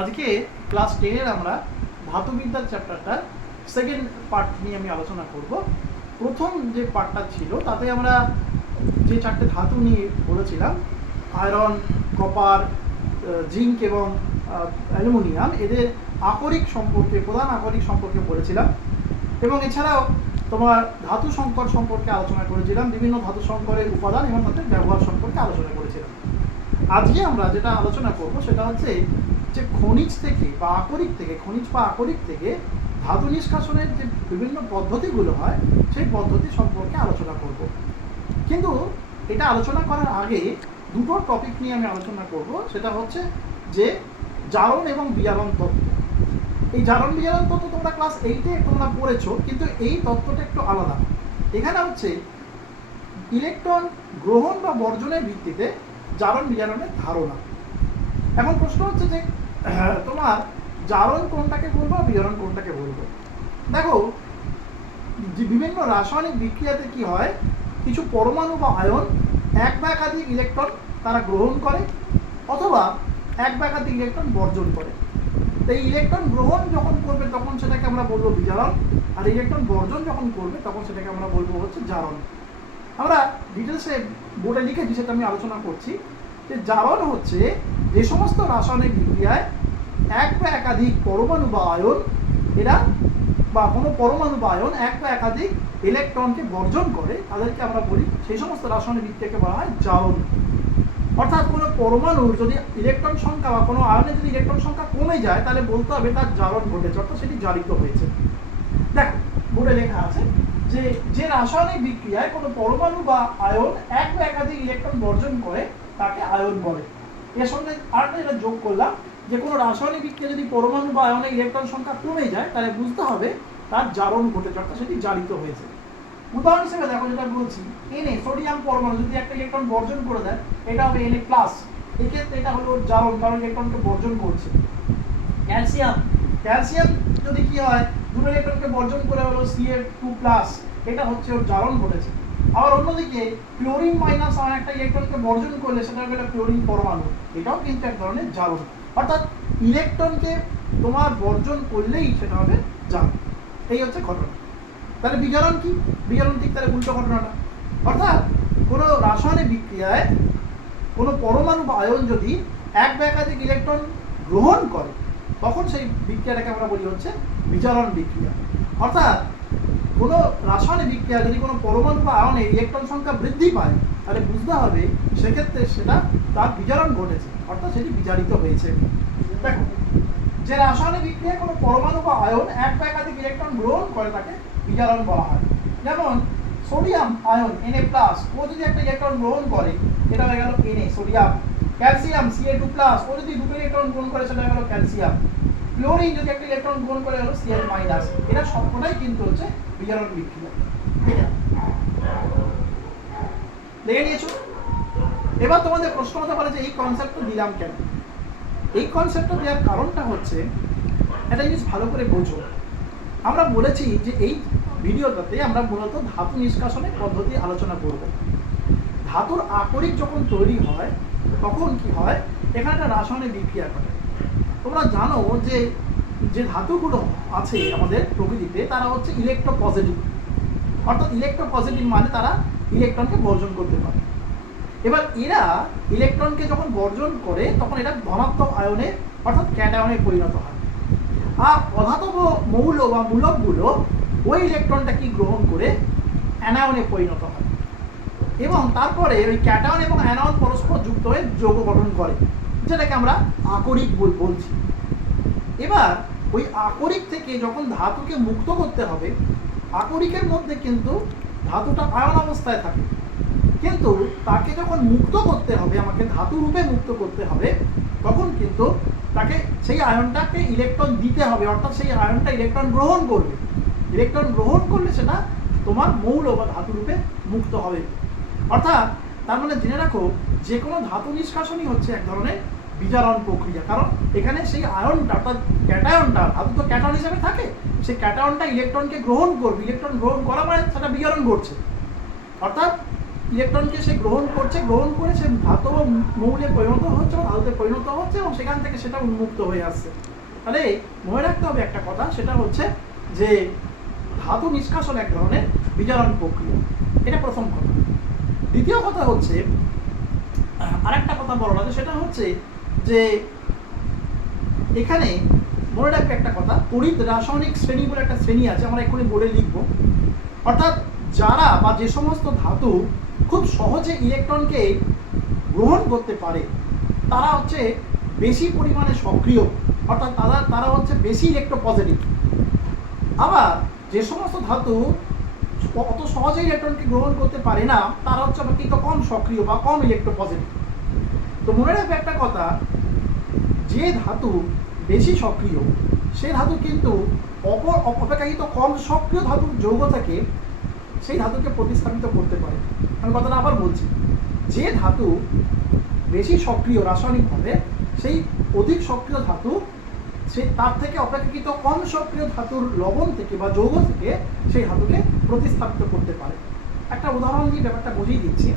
আজকে ক্লাস 10-এর আমরা ধাতুবিদ্যার চ্যাপ্টারটার second part নিয়ে আমি আলোচনা করব। প্রথম যে পার্টটা ছিল তাতে আমরা যে চারটে ধাতু নিয়ে বলেছিলাম, আয়রন, কপার, জিঙ্ক এবং অ্যালুমিনিয়াম, এদের আকরিক সম্পর্কে, প্রধান আকরিক সম্পর্কে বলেছিলাম এবং এছাড়াও তোমার ধাতু সংকর সম্পর্কে আলোচনা করেছিলাম, বিভিন্ন ধাতু সংকরের উপাদান এবং তাদের ব্যবহার সম্পর্কে আলোচনা করেছিলাম। আজকে আমরা যেটা আলোচনা করব সেটা হচ্ছে যে খনিজ থেকে বা আকরিক থেকে, খনিজ বা আকরিক থেকে ধাতু নিষ্কাশনের যে বিভিন্ন পদ্ধতিগুলো হয় সেই পদ্ধতি সম্পর্কে আলোচনা করব। কিন্তু এটা আলোচনা করার আগে দুটো টপিক নিয়ে আমি আলোচনা করব, সেটা হচ্ছে যে জারণ এবং বিজারণ তত্ত্ব। এই জারণ বিজারণ তত্ত্ব তোমরা ক্লাস 8-এ তোমরা পড়েছো, কিন্তু এই তত্ত্বটা একটু আলাদা। এখানে হচ্ছে ইলেকট্রন গ্রহণ বা বর্জনের ভিত্তিতে জারণ বিজারণের ধারণা। এখন প্রশ্ন হচ্ছে যে তোমার জারণ কোনটাকে বলবো, বিজারণ কোনটাকে বলবো? দেখো, যে বিভিন্ন রাসায়নিক বিক্রিয়াতে কি হয়, কিছু পরমাণু বা আয়ন এক বা একাধিক ইলেকট্রন তারা গ্রহণ করে অথবা এক বা একাধিক ইলেকট্রন বর্জন করে। এই ইলেকট্রন গ্রহণ যখন করবে তখন সেটাকে আমরা বলবো বিজারণ, আর ইলেকট্রন বর্জন যখন করবে তখন সেটাকে আমরা বলবো হচ্ছে জারণ। আমরা ডিটেলসে বোর্ডে লিখেছি, সেটা আমি আলোচনা করছি। যে জারণ হচ্ছে যে সমস্ত রাসায়নিক বিক্রিয়ায় এক বা একাধিক পরমাণু বা আয়ন, এরা বা কোনো পরমাণু বা আয়ন এক বা একাধিক ইলেকট্রনকে বর্জন করে, তাদেরকে আমরা বলি, সেই সমস্ত রাসায়নিক বিক্রিয়াকে বলা হয় জারণ। অর্থাৎ কোনো পরমাণুর যদি ইলেকট্রন সংখ্যা বা কোনো আয়নের যদি ইলেকট্রন সংখ্যা কমে যায় তাহলে বলতে হবে তার জারণ ঘটেছে, অর্থাৎ সেটি জারিত হয়েছে। দেখো বোর্ডে লেখা আছে যে যে রাসায়নিক বিক্রিয়ায় কোনো পরমাণু বা আয়ন এক বা একাধিক ইলেকট্রন বর্জন করে তাকে আয়ন বলে। এর সঙ্গে আরেকটা যেটা যোগ করলাম, যে কোনো রাসায়নিক বিক্রিয়া যদি পরমাণু বা আয়নের ইলেকট্রন সংখ্যা কমে যায় তাহলে বুঝতে হবে তার জারণ ঘটেছে, অর্থাৎ সেটি জারিত হয়েছে। উদাহরণ হিসেবে দেখো, যেটা বলছি, Na সোডিয়াম পরমাণু যদি একটা ইলেকট্রন বর্জন করে দেয়, এটা হবে Na+, এক্ষেত্রে এটা হলো জারণ, কারণ ইলেকট্রনকে বর্জন করছে। ক্যালসিয়াম যদি কি হয়, দুটো ইলেকট্রনকে বর্জন করে হলো Ca2+, এটা হচ্ছে ওর জারণ ঘটেছে। আবার অন্যদিকে ক্লোরিন মাইনাস আয়ন একটা ইলেকট্রনকে বর্জন করলে সেটা হবে একটা ক্লোরিন পরমাণু, এটাও কিন্তু এক ধরনের জারণ। অর্থাৎ ইলেকট্রনকে তোমার বর্জন করলেই সেটা হবে জারণ। এই হচ্ছে ঘটনা। তাহলে বিজারণ কি? বিজারণ ঠিক তাহলে উল্টো ঘটনাটা। অর্থাৎ কোনো রাসায়নিক বিক্রিয়ায় কোনো পরমাণু বা আয়ন যদি এক বা একাধিক ইলেকট্রন গ্রহণ করে তখন সেই বিক্রিয়াটাকে আমরা বলি হচ্ছে বিজারণ বিক্রিয়া। অর্থাৎ কোনো রাসায়নিক বিক্রিয়া যদি কোনো পরমাণু বা আয়নে ইলেকট্রন সংখ্যা বৃদ্ধি পায় তাহলে বুঝতে হবে সেক্ষেত্রে সেটা তার বিজারণ ঘটেছে, অর্থাৎ সেটি বিজারিত হয়েছে। দেখো, যে রাসায়নিক বিক্রিয়ায় কোনো পরমাণু বা আয়ন এক বা একাধিক ইলেকট্রন গ্রহণ করে তাকে বিজারণ বলা হয়। যেমন সোডিয়াম আয়ন Na+, ও যদি একটা ইলেকট্রন গ্রহণ করে এটা হয়ে গেল Na, সোডিয়াম। ক্যালসিয়াম Ca2+, ও যদি দুটো ইলেকট্রন গ্রহণ করে সেটা হয়ে গেল ক্যালসিয়াম। ক্লোরিন যদি একটা ইলেকট্রন গ্রহণ করে হলো Cl-, এটা সবকটাই কিন্তু হচ্ছে বিজারণ বিক্রিয়া। দেখে নিয়েছো? এবার তোমাদের প্রশ্ন হতে পারে যে এই কনসেপ্টটা দিলাম কেন? এই কনসেপ্টটা দেওয়ার কারণটা হচ্ছে, একটা জিনিস ভালো করে বোঝো। আমরা বলেছি যে এই ভিডিওটাতে আমরা মূলত ধাতু নিষ্কাশনের পদ্ধতি আলোচনা করব। ধাতুর আকরিক যখন তৈরি হয় তখন কি হয়, এখানে একটা রাসায়নিক বিক্রিয়া ঘটে। তোমরা জানো যে যে ধাতুগুলো আছে আমাদের প্রকৃতিতে তারা হচ্ছে ইলেকট্রোপজিটিভ, অর্থাৎ ইলেকট্রোপজিটিভ মানে তারা ইলেকট্রনকে বর্জন করতে পারে। এবার এরা ইলেকট্রনকে যখন বর্জন করে তখন এটা ধনাত্মক আয়নে অর্থাৎ ক্যাটায়নে পরিণত হয়। আর অধাতব মৌল বা মূলকগুলো ওই ইলেকট্রনটাকে গ্রহণ করে অ্যানায়নে পরিণত হয় এবং তারপরে ওই ক্যাটায়ন এবং অ্যানায়ন পরস্পর যুক্ত হয়ে যৌগ গঠন করে, যেটাকে আমরা আকরিক বলছি। এবার ওই আকরিক থেকে যখন ধাতুকে মুক্ত করতে হবে, আকরিকের মধ্যে কিন্তু ধাতুটা আয়ন অবস্থায় থাকে, কিন্তু তাকে যখন মুক্ত করতে হবে, আমাকে ধাতু রূপে মুক্ত করতে হবে, তখন কিন্তু তাকে সেই আয়নটাকে ইলেকট্রন দিতে হবে, অর্থাৎ সেই আয়নটা ইলেকট্রন গ্রহণ করবে। ইলেকট্রন গ্রহণ করলে সেটা তোমার মৌল বা ধাতু রূপে মুক্ত হবে। অর্থাৎ তার মানে জেনে রাখো, যে কোনো ধাতু নিষ্কাশনই হচ্ছে এক ধরনের বিজারণ প্রক্রিয়া, কারণ এখানে সেই আয়নটা অর্থাৎ ক্যাটায়নটা, ধাতু তো ক্যাটায়ন হিসেবে থাকে, সেই ক্যাটায়নটা ইলেকট্রনকে গ্রহণ করবে, ইলেকট্রন গ্রহণ করা মানে সেটা বিজারণ ঘটছে। অর্থাৎ ইলেকট্রনকে সে গ্রহণ করছে, গ্রহণ করে সে ধাতব মৌলে পরিণত হচ্ছে বা ধাতুতে পরিণত হচ্ছে এবং সেখান থেকে সেটা উন্মুক্ত হয়ে আসছে। তাহলে মনে রাখতে হবে একটা কথা, সেটা হচ্ছে যে ধাতু নিষ্কাশন এক ধরনের বিজারণ প্রক্রিয়া। এটা প্রথম কথা। দ্বিতীয় কথা হচ্ছে, আরেকটা কথা বলা আছে, সেটা হচ্ছে যে এখানে মনে রাখবে একটা কথা, তড়িৎ রাসায়নিক শ্রেণী বলে একটা শ্রেণী আছে, আমরা এক্ষুনি বোর্ডে লিখবো। অর্থাৎ যারা বা যে সমস্ত ধাতু খুব সহজে ইলেকট্রনকে গ্রহণ করতে পারে তারা হচ্ছে বেশি পরিমাণে সক্রিয়, অর্থাৎ তারা হচ্ছে বেশি ইলেকট্রোপজিটিভ। আবার যে সমস্ত ধাতু অত সহজে ইলেকট্রনকে গ্রহণ করতে পারে না তারা হচ্ছে অপেক্ষাকৃত কম সক্রিয় বা কম ইলেকট্রোপজিটিভ। তো মনে রাখবে একটা কথা, যে ধাতু বেশি সক্রিয় সেই ধাতু কিন্তু অপেক্ষাকৃত কম সক্রিয় ধাতুর যৌগ থেকে সেই ধাতুকে প্রতিস্থাপিত করতে পারে। আমি কথাটা আবার বলছি, যে ধাতু বেশি সক্রিয় রাসায়নিকভাবে সেই অধিক সক্রিয় ধাতু সে তার থেকে অপেক্ষাকৃত কম সক্রিয় ধাতুর লবণ থেকে বা যৌগ থেকে সেই ধাতুকে প্রতিস্থাপিত করতে পারে। একটা উদাহরণ দিয়ে ব্যাপারটা বুঝিয়ে দিচ্ছি।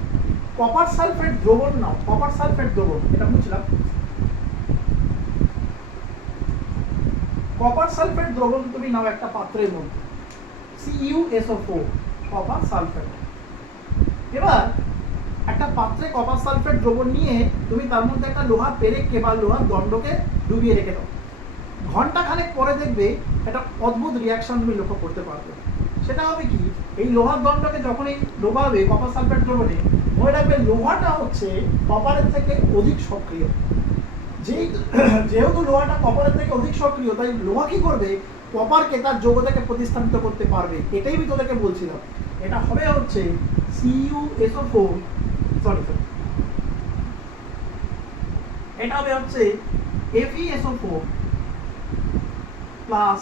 কপার সালফেট দ্রবণ নাও, কপার সালফেট দ্রবণ, এটা বুঝলাম। কপার সালফেট দ্রবণ তুমি নাও একটা পাত্রের মধ্যে, CuSO4 কপার সালফেট। এবার একটা পাত্রে কপার সালফেট দ্রবণ নিয়ে তুমি তার মধ্যে একটা লোহার পেরেককে বা লোহার দণ্ডকে ডুবিয়ে রেখে দাও। ঘন্টা খানেক পরে দেখবে একটা অদ্ভুত রিয়াকশন তুমি লক্ষ্য করতে পারবে। সেটা হবে কি, এই লোহার দণ্ডকে যখনই ডোবাবে কপার সালফেট দ্রবণে, মনে রাখবে লোহাটা হচ্ছে কপারের থেকে অধিক সক্রিয়। যেহেতু লোহাটা কপারের থেকে অধিক সক্রিয়, তাই লোহা কি করবে, কপারকে তার যৌগ থেকে প্রতিস্থাপিত করতে পারবে। এটাই আমি তোদেরকে বলছিলাম। এটা হবে হচ্ছে CuSO4, সরি এটা হবে হচ্ছে FeSO4 প্লাস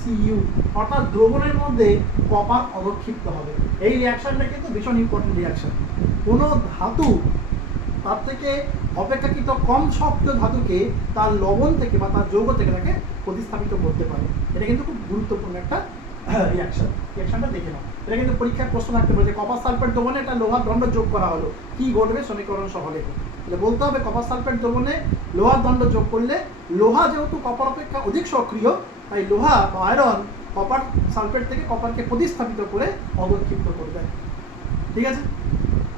Cu, অর্থাৎ দ্রবণের মধ্যে কপার অবক্ষিপ্ত হবে। এই রিয়াকশনটা কিন্তু ভীষণ ইম্পর্টেন্ট রিয়াকশন। কোনো ধাতু তার থেকে অপেক্ষাকৃত কম সক্রিয় ধাতুকে তার লবণ থেকে বা তার যৌগ থেকে তাকে প্রতিস্থাপিত করতে পারে। এটা কিন্তু খুব গুরুত্বপূর্ণ একটা রিয়াকশনটা দেখে নাও। এটা কিন্তু পরীক্ষায় প্রশ্ন থাকতে পারে যে কপার সালফেট দ্রবণে একটা লোহার দণ্ড যোগ করা হলো, কি ঘটবে সমীকরণ সহ লেখো। তাহলে বলতে হবে কপার সালফেট দ্রবণে লোহার দণ্ড যোগ করলে লোহা যেহেতু কপার অপেক্ষা অধিক সক্রিয়, তাই লোহা বা আয়রন কপার সালফেট থেকে কপারকে প্রতিস্থাপিত করে অবক্ষিপ্ত করবে। ঠিক আছে,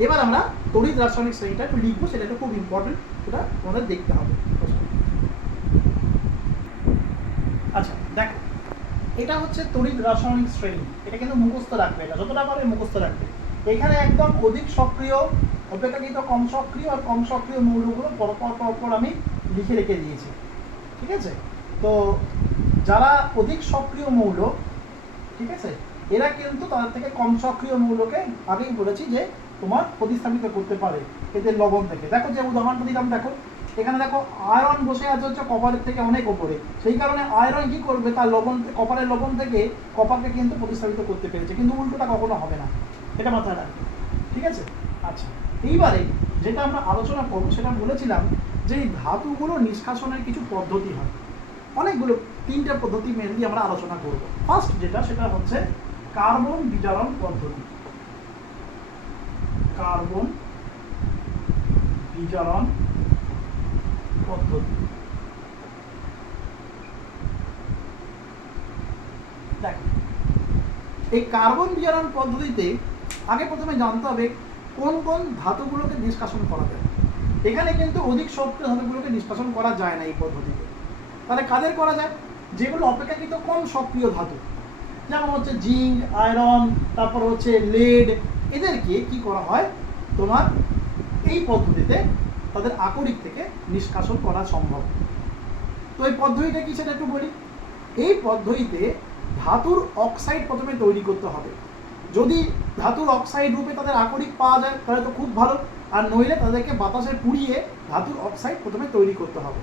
এবার আমরা তড়িৎ রাসায়নিক শ্রেণীটা একটু লিখবো, সেটা একটু খুব ইম্পর্টেন্ট, সেটা আমাদের দেখতে হবে। আচ্ছা দেখো, এটা হচ্ছে তড়িৎ রাসায়নিক শ্রেণী। এটা কিন্তু মুখস্থ রাখবে, এটা যতটা পারবে মুখস্থ রাখবে। এখানে একদম অধিক সক্রিয়, অপেক্ষাকৃত কম সক্রিয় আর কম সক্রিয় মৌলগুলো পরপর আমি লিখে রেখে দিয়েছি। ঠিক আছে, তো যারা অধিক সক্রিয় মৌল, ঠিক আছে, এরা কিন্তু তাদের থেকে কম সক্রিয় মৌলকে আগেই বলেছি যে তোমার প্রতিস্থাপিত করতে পারে এদের লবণ থেকে। দেখো যে উদাহরণটা দিলাম, দেখো এখানে দেখো আয়রন বসে আছে হচ্ছে কপারের থেকে অনেক ওপরে, সেই কারণে আয়রন কি করবে, তার লবণ কপারের লবণ থেকে কপারকে কিন্তু প্রতিস্থাপিত করতে পেরেছে, কিন্তু উল্টোটা কখনো হবে না, এটা মাথায় রাখবে। ঠিক আছে, আচ্ছা এইবারে যেটা আমরা আলোচনা করবো সেটা বলেছিলাম যে এই ধাতুগুলো নিষ্কাশনের কিছু পদ্ধতি হয়, অনেকগুলো, 3টে পদ্ধতি মেনলি আমরা আলোচনা করব। ফার্স্ট যেটা, সেটা হচ্ছে কার্বন বিজারণ পদ্ধতি। কার্বন বিজারণ পদ্ধতি। দেখো এই কার্বন বিজারণ পদ্ধতিতে আগে প্রথমে জানতে হবে কোন কোন ধাতুগুলোকে নিষ্কাশন করা যায়। এখানে কিন্তু অধিক সক্রিয় ধাতুগুলোকে নিষ্কাশন করা যায় না এই পদ্ধতিতে। তাহলে কাদের করা যায়, যেগুলো অপেক্ষাকৃত কম সক্রিয় ধাতু, যেমন হচ্ছে জিঙ্ক, আয়রন, তারপর হচ্ছে লেড, এদেরকে কি করা হয়, তোমার এই পদ্ধতিতে তাদের আকরিক থেকে নিষ্কাশন করা সম্ভব। তো এই পদ্ধতিটা কি সেটা একটু বলি। এই পদ্ধতিতে ধাতুর অক্সাইড প্রথমে তৈরি করতে হবে। যদি ধাতুর অক্সাইড রূপে তাদের আকরিক পাওয়া যায় তাহলে তো খুব ভালো, আর নইলে তাদেরকে বাতাসে পুড়িয়ে ধাতুর অক্সাইড প্রথমে তৈরি করতে হবে।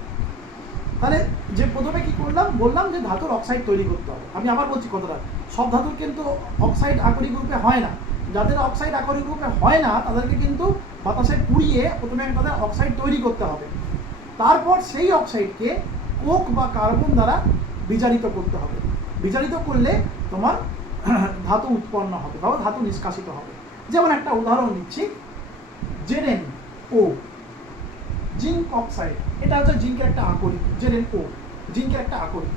তাহলে যে প্রথমে কি করলাম, বললাম যে ধাতুর অক্সাইড তৈরি করতে হবে। আমি আবার বলছি কথাটা, সব ধাতুর কিন্তু অক্সাইড আকরিক রূপে হয় না। যাদের অক্সাইড আকরিক রূপে হয় না তাদেরকে কিন্তু বাতাসে পুড়িয়ে প্রথমে তাদের অক্সাইড তৈরি করতে হবে। তারপর সেই অক্সাইডকে কোক বা কার্বন দ্বারা বিজারিত করতে হবে। বিজারিত করলে তোমার ধাতু উৎপন্ন হবে বা ধাতু নিষ্কাশিত হবে। যেমন একটা উদাহরণ দিচ্ছি, ZnO, জিঙ্ক অক্সাইড। এটা হচ্ছে জিঙ্কের একটা আকরিক, ZnO, জিঙ্কের একটা আকরিক।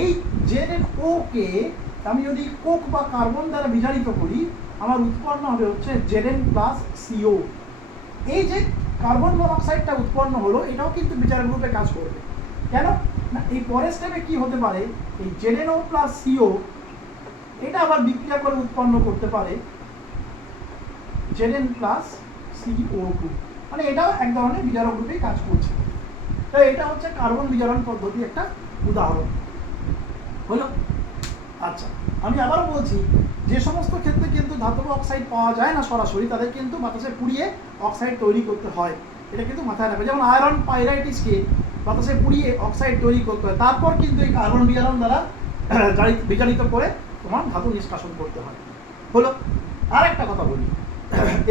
এই ZnO কে আমি যদি কোক বা কার্বন দ্বারা বিজারিত করি, আমার উৎপন্ন হবে হচ্ছে Zn+CO। এই যে কার্বন মনোক্সাইডটা উৎপন্ন হলো, এটাও কিন্তু বিচারক রূপে কাজ করবে। কেন না, এই পরের স্টেপে কি হতে পারে, এই ZnO+CO এটা আবার বিক্রিয়া করে উৎপন্ন করতে পারে Zn+CO2, মানে এটাও এক ধরনের বিজারক রূপে কাজ করছে। তো এটা হচ্ছে কার্বন বিজারণ পদ্ধতি একটা উদাহরণ হলো। আচ্ছা, আমি আবার বলছি, যে সমস্ত ক্ষেত্রে কিন্তু ধাতব অক্সাইড পাওয়া যায় না সরাসরি, তাদের কিন্তু বাতাসে পুড়িয়ে অক্সাইড তৈরি করতে হয়। এটা কিন্তু মাথায় রাখবে। যেমন আয়রন পাইরাইটিসকে বাতাসে পুড়িয়ে অক্সাইড তৈরি করতে হয়, তারপর কিন্তু এই কার্বন বিজারণ দ্বারা বিজারিত করে তোমার ধাতু নিষ্কাশন করতে হয় হলো। আর একটা কথা বলি,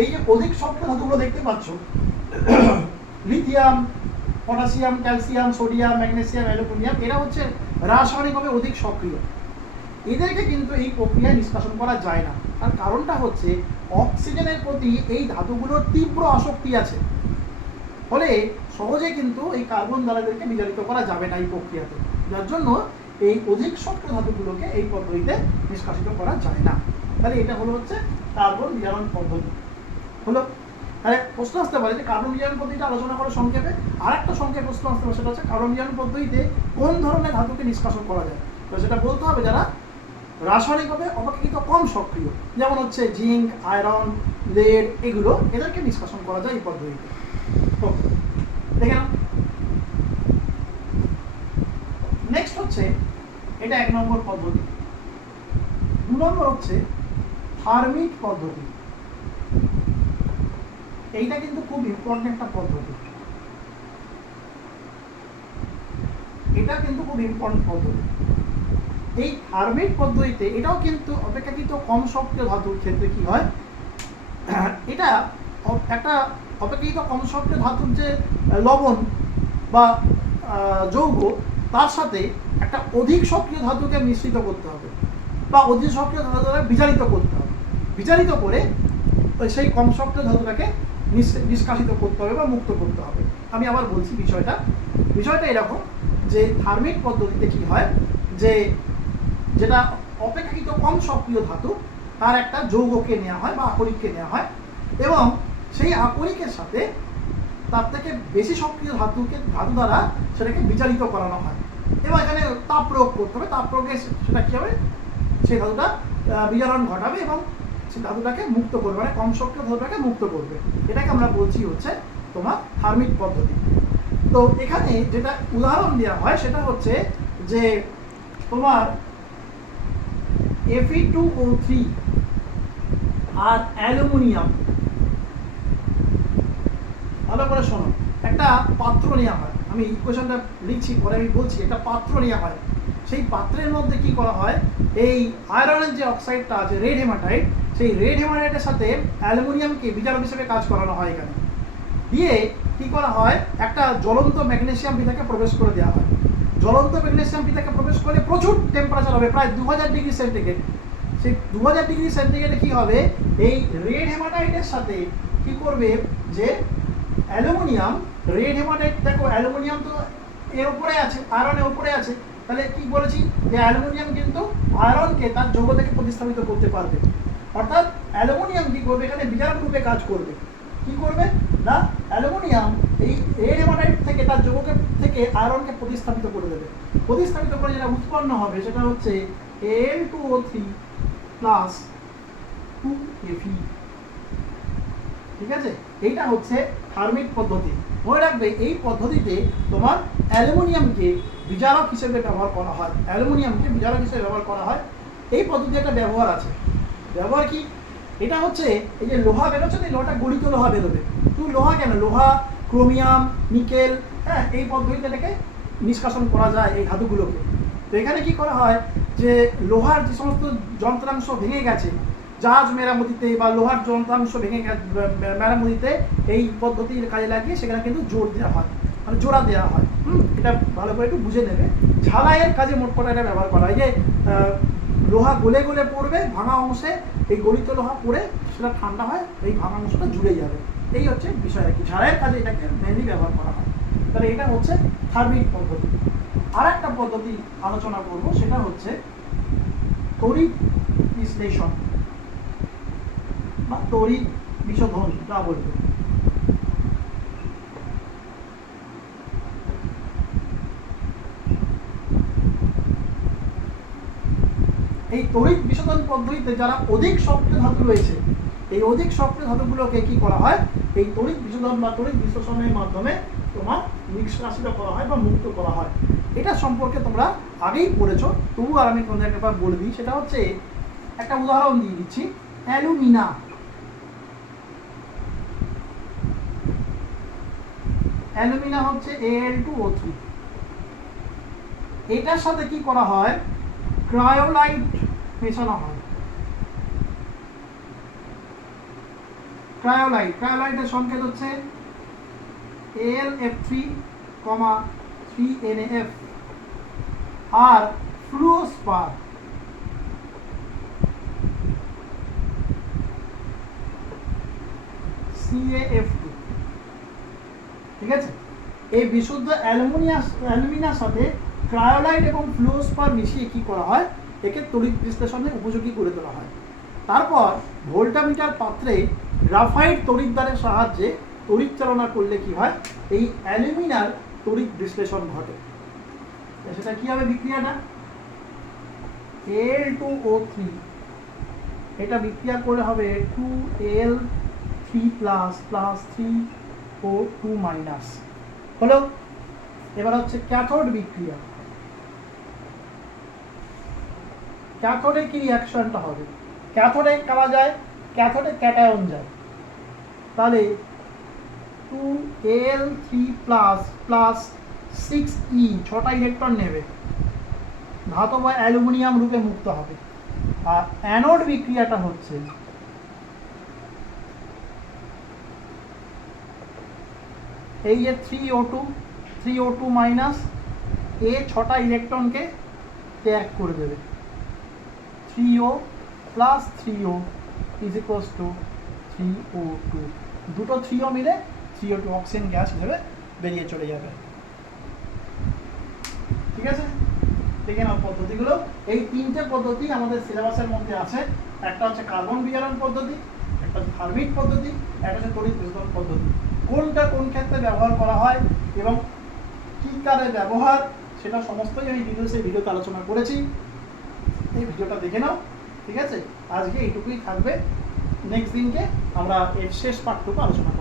এই যে অধিক সক্রিয় ধাতুগুলো দেখতে পাচ্ছ, lithium, potassium, calcium, sodium, magnesium, aluminium, এরা হচ্ছে রাসায়নিকভাবে অধিক সক্রিয়। এদেরকে কিন্তু এই প্রক্রিয়ায় নিষ্কাশন করা যায় না। তার কারণটা হচ্ছে অক্সিজেনের প্রতি এই ধাতুগুলোর তীব্র আসক্তি আছে, ফলে সহজে কিন্তু এই কার্বন দ্বারা এদেরকে বিজারিত করা যাবে না এই প্রক্রিয়াতে। যার জন্য এই অধিক সক্রিয় ধাতুগুলোকে এই পদ্ধতিতে নিষ্কাশিত করা যায় না। তাহলে এটা হলো হচ্ছে কার্বন বিজারণ পদ্ধতি হলো। তাহলে প্রশ্ন আসতে পারে যে কার্বন বিজারণ পদ্ধতিটা আলোচনা করে সংক্ষেপে। আর একটা সংক্ষেপে প্রশ্ন আসতে পারে, সেটা হচ্ছে কার্বন বিজারণ পদ্ধতিতে কোন ধরনের ধাতুকে নিষ্কাশন করা যায়। তো সেটা বলতে হবে যারা রাসায়নিকভাবে অপেক্ষাকৃত কম সক্রিয়, যেমন হচ্ছে জিঙ্ক, আয়রন, লেড, এগুলো, এদেরকে নিষ্কাশন করা যায় এই পদ্ধতিতে। দেখে নাও, নেক্সট হচ্ছে, এটা 1 নম্বর পদ্ধতি। 2 নম্বর হচ্ছে থার্মিক পদ্ধতি। এইটা কিন্তু খুব ইম্পর্টেন্ট একটা পদ্ধতি, এটা কিন্তু খুব ইম্পর্টেন্ট পদ্ধতি। এই থার্মিক পদ্ধতিতে এটাও কিন্তু অপেক্ষাকৃত কম সক্রিয় ধাতুর ক্ষেত্রে কি হয়, এটা একটা অপেক্ষাকৃত কম সক্রিয় ধাতুর যে লবণ বা যৌগ, তার সাথে একটা অধিক সক্রিয় ধাতুকে মিশ্রিত করতে হবে বা অধিক সক্রিয় ধাতুকে বিজারিত করতে হবে। বিজারিত করে সেই কম সক্রিয় ধাতুটাকে নিষ্কাশিত করতে হবে বা মুক্ত করতে হবে। আমি আবার বলছি বিষয়টা এরকম যে থার্মিক পদ্ধতিতে কি হয়, যে যেটা অপেক্ষাকৃত কম সক্রিয় ধাতু, তার একটা যৌগকে নেওয়া হয় বা আকরিককে নেওয়া হয়, এবং সেই আকরিকের সাথে তার থেকে বেশি সক্রিয় ধাতু দ্বারা সেটাকে বিজারিত করানো হয়। এবং এখানে তাপ প্রয়োগ করতে হবে। তাপ প্রয়োগে সেটা কী হবে, সেই ধাতুটা বিজারণ ঘটাবে এবং সেই ধাতুটাকে মুক্ত করবে, মানে কম সক্রিয় ধাতুটাকে মুক্ত করবে। এটাকে আমরা বলছি হচ্ছে তোমার থার্মিক পদ্ধতি। তো এখানে যেটা উদাহরণ দেওয়া হয় সেটা হচ্ছে যে তোমার Fe2O3 আর অ্যালুমিনিয়াম। ভালো করে শোনো, একটা পাত্র নেওয়া হয়, আমি ইকুয়েশনটা লিখছি, পরে আমি বলছি। একটা পাত্র নেওয়া হয়, সেই পাত্রের মধ্যে কি করা হয়, এই আয়রনের যে অক্সাইডটা আছে, রেড হেমাটাইট, সেই রেড হেমাটাইটের সাথে অ্যালুমিনিয়ামকে বিজারক হিসেবে কাজ করানো হয়। এখানে দিয়ে কি করা হয়, একটা জ্বলন্ত ম্যাগনেসিয়াম ফিতাকে প্রবেশ করে দেওয়া হয়। জ্বলন্ত ম্যাগনেসিয়াম ফিতাকে প্রবেশ করলে প্রচুর টেম্পারেচার হবে, প্রায় 2000 ডিগ্রি সেন্টিগ্রেড। সেই 2000 ডিগ্রি সেন্টিগ্রেডে কি হবে, এই রেড হেমাটাইটের সাথে কি করবে, যে অ্যালুমিনিয়াম, রেড হেমাটাইট, দেখো অ্যালুমিনিয়াম তো এর উপরে আছে, আয়রনের উপরে আছে, তাহলে কি বলেছি যে অ্যালুমিনিয়াম কিন্তু আয়রনকে তার যৌগ থেকে প্রতিস্থাপিত করতে পারবে। অর্থাৎ অ্যালুমিনিয়াম কি করবে, এখানে বিজারক রূপে কাজ করবে। কি করবে না, অ্যালুমিনিয়াম এই রেড হেমাটাইট থেকে তার যৌগ থেকে আয়রনকে প্রতিস্থাপিত করে দেবে। প্রতিস্থাপিত করে যেটা উৎপন্ন হবে সেটা হচ্ছে Al2O3+2Fe। ঠিক আছে, এইটা হচ্ছে থার্মিক পদ্ধতি। মনে রাখবে, এই পদ্ধতিতে তোমার অ্যালুমিনিয়ামকে বিজারক হিসেবে ব্যবহার করা হয়। অ্যালুমিনিয়ামকে বিজারক হিসেবে ব্যবহার করা হয়। এই পদ্ধতি একটা ব্যবহার আছে। ব্যবহার কি, এটা হচ্ছে এই যে লোহা বেরোচ্ছে, এই লোহাটা গলিত লোহা বেরোবে। তুই লোহা কেন, লোহা, ক্রোমিয়াম, নিকেল, হ্যাঁ, এই পদ্ধতিতে এটাকে নিষ্কাশন করা যায় এই ধাতুগুলোকে। তো এখানে কি করা হয়, যে লোহার যে সমস্ত যন্ত্রাংশ ভেঙে গেছে জাহাজ মেরামতিতে বা লোহার যন্ত্রাংশ ভেঙে মেরামতিতে এই পদ্ধতির কাজে লাগিয়ে সেখানে কিন্তু জোর দেওয়া হয়, মানে জোড়া দেওয়া হয়। এটা ভালো করে একটু বুঝে নেবে। ঝালাইয়ের কাজে মোট কথা এটা ব্যবহার করা হয়, যে লোহা গলে গলে পড়বে ভাঙা অংশে, এই গলিত লোহা পড়ে সেটা ঠান্ডা হয়, এই ভাঙা অংশটা জুড়ে যাবে, এই হচ্ছে বিষয় আর কি, ঝাড়াইয়ের কাজে এটাকে মেনলি ব্যবহার করা হয়। তাহলে এটা হচ্ছে থার্মিক পদ্ধতি। আর একটা পদ্ধতি আলোচনা করব, সেটা হচ্ছে তড়িৎ বিশ্লেষণ বা তড়িৎ বিশোধন যা বলবো। এই তড়িৎ বিশোধন পদ্ধতিতে যারা অধিক সক্রিয় ধাতু রয়েছে, এই অধিক সক্রিয় ধাতুগুলোকে কি করা হয়, এই তড়িৎ বিশোধন বা তড়িৎ বিশ্লেষণের মাধ্যমে তোমার নিষ্কাশিত করা হয় বা মুক্ত করা হয়। এটা সম্পর্কে তোমরা আগেই পড়েছো, তবু আর আমি তোমাদের একবার বলে দিই। সেটা হচ্ছে, একটা উদাহরণ দিয়ে দিচ্ছি, অ্যালুমিনা। অ্যালুমিনা হচ্ছে Al2O3। এটার সাথে কি করা হয়, ক্রায়োলাইট মেশানো হয়। ক্রায়োলাইটের সংকেত হচ্ছে Al(F3), 3NF, আর ফ্লুওস্পার CaF2। ঠিক আছে, এই বিশুদ্ধ অ্যালুমিনিয়ার সাথে ক্রায়োলাইট এবং ফ্লুওস্পার মিশিয়ে কি করা হয়, একে তড়িৎ বিশ্লেষণে উপযোগী করে তোলা হয়। তারপর ভোল্টামিটার পাত্রে গ্রাফাইট তড়িৎদ্বারের সাহায্যে তড়িৎ চালনা করলে কি হয়, এই অ্যালুমিনার তড়িৎ বিশ্লেষণ ঘটে। সেটা কি হবে বিক্রিয়াটা, Al2O3 এটা বিক্রিয়া করে হবে 2Al3+ + 3O2- হলো। এবার হচ্ছে ক্যাথোড বিক্রিয়া। ক্যাথোডে কি রিঅ্যাকশনটা হবে, ক্যাথোডে কারা যায়, ক্যাথোডে ক্যাটায়ন যায়। তাহলে 2Al3+ + 6E 6টা ইলেকট্রন নেবে, ধাতব অ্যালুমিনিয়াম রূপে মুক্ত হবে। আর অ্যানোড বিক্রিয়াটা হচ্ছে, এই যে 3O2- এ 6টা ইলেকট্রনকে ত্যাগ করে দেবে। 3O + 3O = 3O2। দুটো 3O মিলে 3O2 অক্সিজেন গ্যাস হিসেবে বেরিয়ে চলে যাবে। ঠিক আছে, দেখে নাও পদ্ধতিগুলো। এই তিনটে পদ্ধতি আমাদের সিলেবাসের মধ্যে আছে। একটা হচ্ছে কার্বন বিজারণ পদ্ধতি, একটা হচ্ছে থার্মিক পদ্ধতি, একটা হচ্ছে তড়িৎ বিশ্লেষণ পদ্ধতি। কোনটা কোন ক্ষেত্রে ব্যবহার করা হয় এবং কী কারে ব্যবহার, সেটা সমস্তই আমি ভিডিওতে আলোচনা করেছি। এই ভিডিওটা দেখে নাও। ঠিক আছে, আজকে এইটুকুই থাকবে। নেক্সট দিনকে আমরা এর শেষ পাঠটুকু আলোচনা